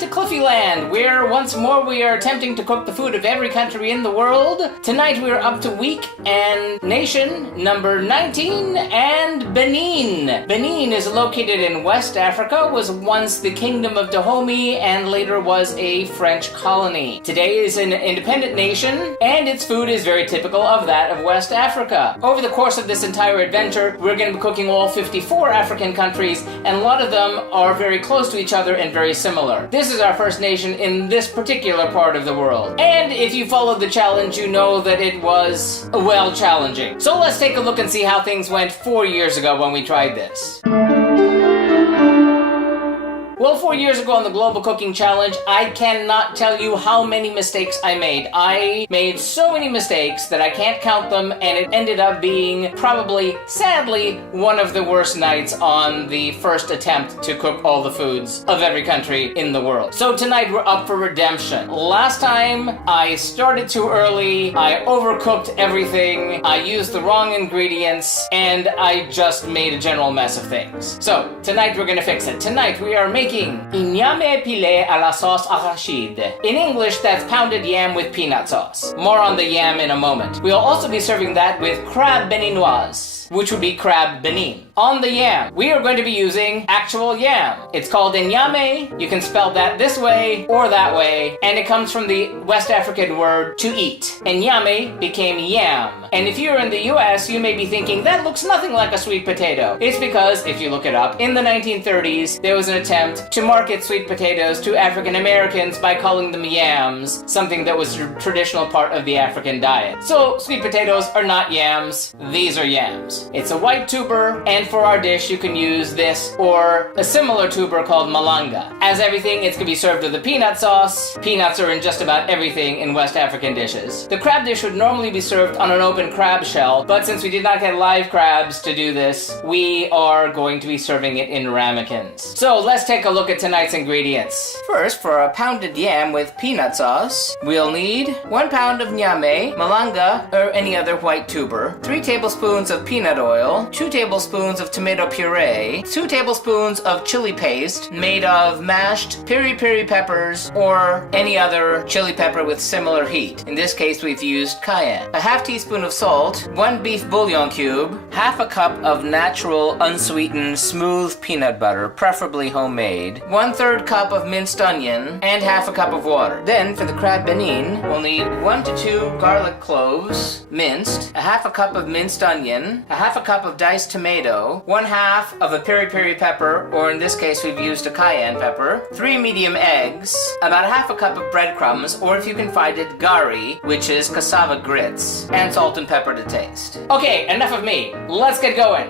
to Cliffieland, where once more we are attempting to cook the food of every country in the world. Tonight we are up to week and nation number 19 and Benin. Benin is located in West Africa, was once the Kingdom of Dahomey and later was a French colony. Today is an independent nation and its food is very typical of that of West Africa. Over the course of this entire adventure, we're going to be cooking all 54 African countries, and a lot of them are very close to each other and very similar. This is our first nation in this particular part of the world. And if you followed the challenge, you know that it was, well, challenging. So let's take a look and see how things went 4 years ago when we tried this. Well, 4 years ago on the Global Cooking Challenge, I cannot tell you how many mistakes I made. I made so many mistakes that I can't count them, and it ended up being probably, sadly, one of the worst nights on the first attempt to cook all the foods of every country in the world. So tonight we're up for redemption. Last time, I started too early, I overcooked everything, I used the wrong ingredients, and I just made a general mess of things. So, tonight we're gonna fix it. Tonight we are making Igname Pilé à la sauce Arachide. In English, that's pounded yam with peanut sauce. More on the yam in a moment. We'll also be serving that with crab Beninoise, which would be crab Benin. On the yam, we are going to be using actual yam. It's called Igname. You can spell that this way or that way, and it comes from the West African word to eat. Igname became yam. And if you're in the US, you may be thinking, that looks nothing like a sweet potato. It's because, if you look it up, in the 1930s, there was an attempt to market sweet potatoes to African Americans by calling them yams, something that was a traditional part of the African diet. So, sweet potatoes are not yams, these are yams. It's a white tuber, and for our dish you can use this or a similar tuber called malanga. As everything, it's going to be served with a peanut sauce. Peanuts are in just about everything in West African dishes. The crab dish would normally be served on an open crab shell, but since we did not get live crabs to do this, we are going to be serving it in ramekins. So let's take a look at tonight's ingredients. First, for a pounded yam with peanut sauce, we'll need 1 pound of nyame, malanga, or any other white tuber, 3 tablespoons of peanut oil, 2 tablespoons of tomato puree, 2 tablespoons of chili paste made of mashed peri-peri peppers or any other chili pepper with similar heat. In this case, we've used cayenne. A half teaspoon of salt, 1 beef bouillon cube, half a cup of natural unsweetened smooth peanut butter, preferably homemade, 1/3 cup of minced onion, and half a cup of water. Then for the crab Benin, we'll need 1 to 2 garlic cloves, minced, a half a cup of minced onion, a half a cup of diced tomato, 1/2 of a peri-peri pepper, or in this case we've used a cayenne pepper, 3 medium eggs, about a half a cup of breadcrumbs, or if you can find it, gari, which is cassava grits, and salt and pepper to taste. Okay, enough of me. Let's get going.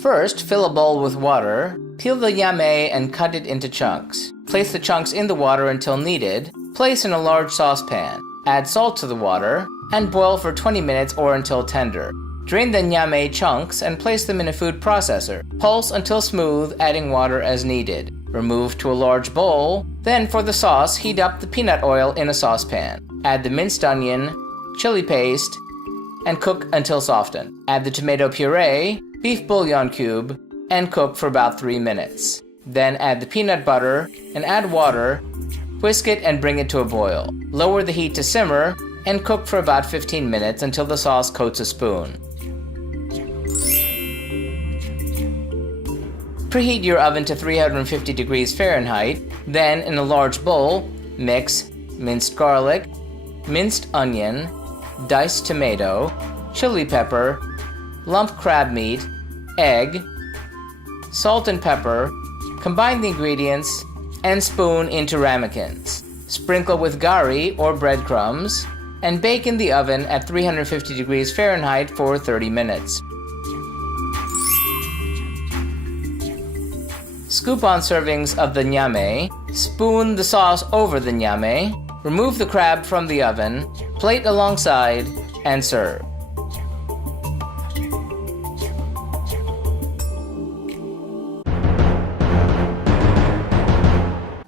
First, fill a bowl with water, peel the nyame and cut it into chunks. Place the chunks in the water until needed, place in a large saucepan, add salt to the water, and boil for 20 minutes or until tender. Drain the nyame chunks and place them in a food processor. Pulse until smooth, adding water as needed. Remove to a large bowl. Then for the sauce, heat up the peanut oil in a saucepan. Add the minced onion, chili paste, and cook until softened. Add the tomato puree, beef bouillon cube, and cook for about 3 minutes. Then add the peanut butter and add water, whisk it and bring it to a boil. Lower the heat to simmer and cook for about 15 minutes until the sauce coats a spoon. Preheat your oven to 350 degrees Fahrenheit. Then, in a large bowl, mix minced garlic, minced onion, diced tomato, chili pepper, lump crab meat, egg, salt and pepper. Combine the ingredients and spoon into ramekins. Sprinkle with gari or breadcrumbs and bake in the oven at 350 degrees Fahrenheit for 30 minutes. Scoop on servings of the nyame, spoon the sauce over the nyame, remove the crab from the oven, plate alongside, and serve.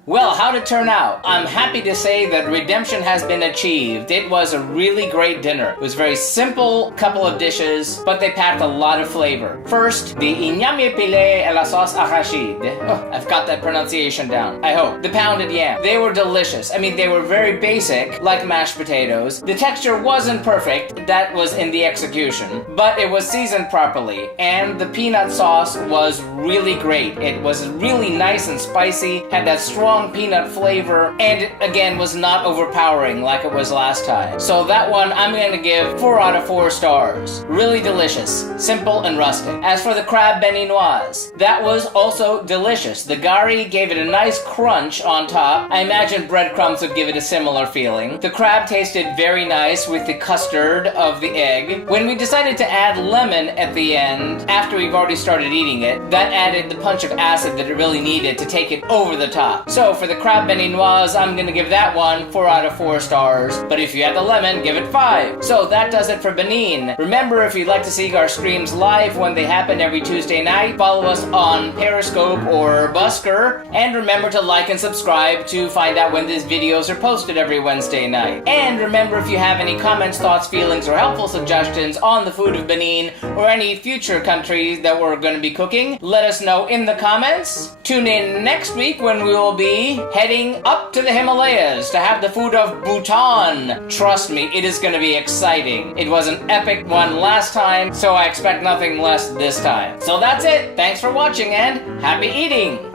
Well, how did it turn out? I'm happy to say that redemption has been achieved. It was a really great dinner. It was very simple, couple of dishes, but they packed a lot of flavor. First, the Igname Pilé à la sauce Arachide. Oh, I've got that pronunciation down, I hope. The pounded yam. They were delicious. I mean, they were very basic, like mashed potatoes. The texture wasn't perfect, that was in the execution, but it was seasoned properly, and the peanut sauce was really great. It was really nice and spicy, had that strong peanut flavor, and it again was not overpowering like it was last time. So that one I'm going to give 4 out of 4 stars. Really delicious, simple and rustic. As for the crab Beninoise, that was also delicious. The gari gave it a nice crunch on top. I imagine breadcrumbs would give it a similar feeling. The crab tasted very nice with the custard of the egg. When we decided to add lemon at the end, after we've already started eating it, that added the punch of acid that it really needed to take it over the top. So for the crab Beninoise, I'm gonna give that one 4 out of 4 stars. But if you add the lemon, give it 5. So that does it for Benin. Remember, if you'd like to see our streams live when they happen every Tuesday night, follow us on Periscope or Busker. And remember to like and subscribe to find out when these videos are posted every Wednesday night. And remember, if you have any comments, thoughts, feelings, or helpful suggestions on the food of Benin or any future countries that we're going to be cooking, let us know in the comments. Tune in next week when we will be heading up to the Himalayas to have the food of Bhutan. Trust me, it is going to be exciting. It was an epic one last time, so I expect nothing less this time. So that's it. Thanks for watching and happy eating!